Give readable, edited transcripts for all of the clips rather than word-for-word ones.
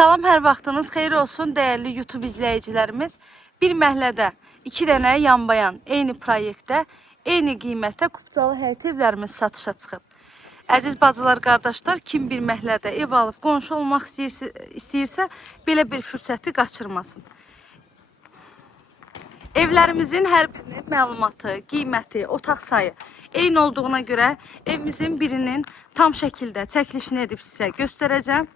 Salam, hər vaxtınız xeyir olsun değerli YouTube izləyicilərimiz. Bir məhəllədə 2 dənə yanbayan eyni proyektdə, eyni qiymətə Kupçalı həyət evlərimiz satışa çıxıb. Əziz bacılar, qardaşlar, kim bir məhəllədə ev alıb qonşu olmaq istəyirsə, belə bir fürsəti qaçırmasın. Evlərimizin hər birinin məlumatı, qiyməti, otaq sayı eyni olduğuna görə evimizin birinin tam şəkildə çəkilişini edib sizə göstərəcəm.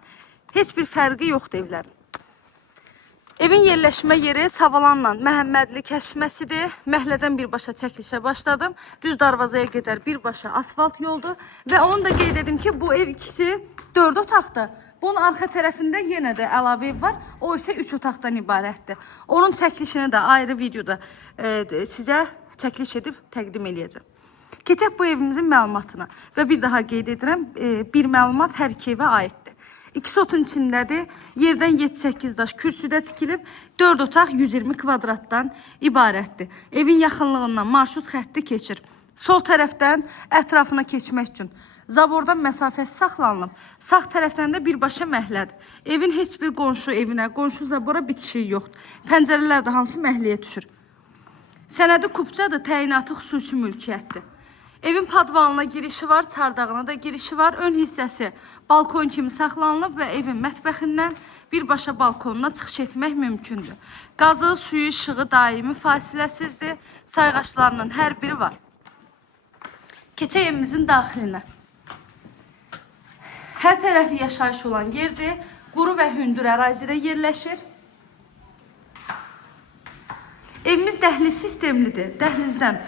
Heç bir fərqi yoxdur evlərin. Evin yerləşmə yeri Savalanla Məhəmmədli kəşməsidir. Məhəllədən birbaşa çəkilişə başladım. Düz darvazaya qədər birbaşa asfalt yoldur. Və onu da qeyd edim ki, bu ev ikisi 4 otaqdır. Bunun arxa tərəfində yenə də əlavə ev var. O isə 3 otaqdan ibarətdir. Onun çəkilişini də ayrı videoda sizə çəkiliş edib təqdim edəcəm. Keçək bu evimizin məlumatına. Və bir daha qeyd edirəm, bir məlumat hər iki evə aiddir. 2 sotun içindədir. Yerdən 7-8 daş kürsüdə tikilib, 4 otaq 120 kvadratdan ibarətdir. Evin yaxınlığından marşrut xətti keçir. Sol tərəfdən ətrafına keçmək üçün zabordan məsafəsi saxlanılıb. Sağ tərəfdən də birbaşa məhəllədir. Evin heç bir qonşu evinə, qonşu zabora bitişiyi yoxdur. Pəncərələr də hamısı məhəlləyə düşür. Sənədi Kupçadır, təyinatı xüsusi mülkiyyətdir. Evin padvalına girişi var, çardağına da girişi var. Ön hissəsi balkon kimi saxlanılıb və evin mətbəxindən birbaşa balkonuna çıxış etmək mümkündür. Qazı, suyu, işığı daimi fasiləsizdir. Sayğaçlarının hər biri var. Keçək evimizin daxilinə. Hər tərəfi yaşayış olan yerdir. Quru və hündür ərazidə yerləşir. Evimiz dəhliz sistemlidir. Dəhlizdən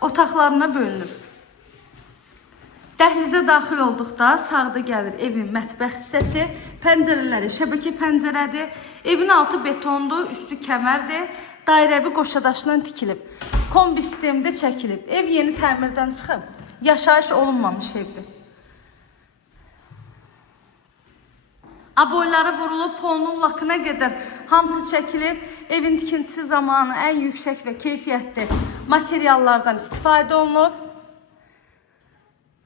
otaqlarına bölünür. Dəhlizə daxil olduqda sağda gəlir evin mətbəx hissəsi, pəncərələri şəbəkə pəncərədir, evin altı betondur, üstü kəmərdir, dairəvi qoşadaşdan tikilib, kombi sistemdə çəkilib, ev yeni təmirdən çıxıb, yaşayış olunmamış evdir. Aboyları vurulub, polunun lakına qədər hamısı çəkilib, evin tikintisi zamanı ən yüksək və keyfiyyətli materiallardan istifadə olunub.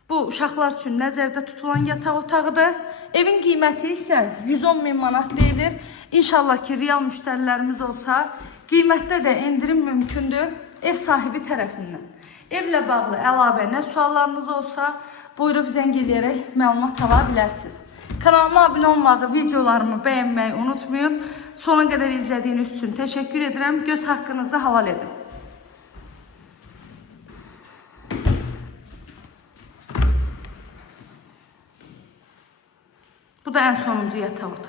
Bu, uşaqlar üçün nəzərdə tutulan yataq otağıdır. Evin qiyməti isə 110 min manat deyilir. İnşallah ki, real müştərilərimiz olsa, qiymətdə də endirim mümkündür ev sahibi tərəfindən. Evlə bağlı əlavə nə suallarınız olsa, buyurub zəng edərək məlumat ala bilərsiniz. Kanalıma abunə olmağı, videolarımı bəyənməyi unutmayın. Sona qədər izlədiyiniz üçün təşəkkür edirəm. Göz haqqınızı halal edin. Bu da en sonuncu yataq otağı.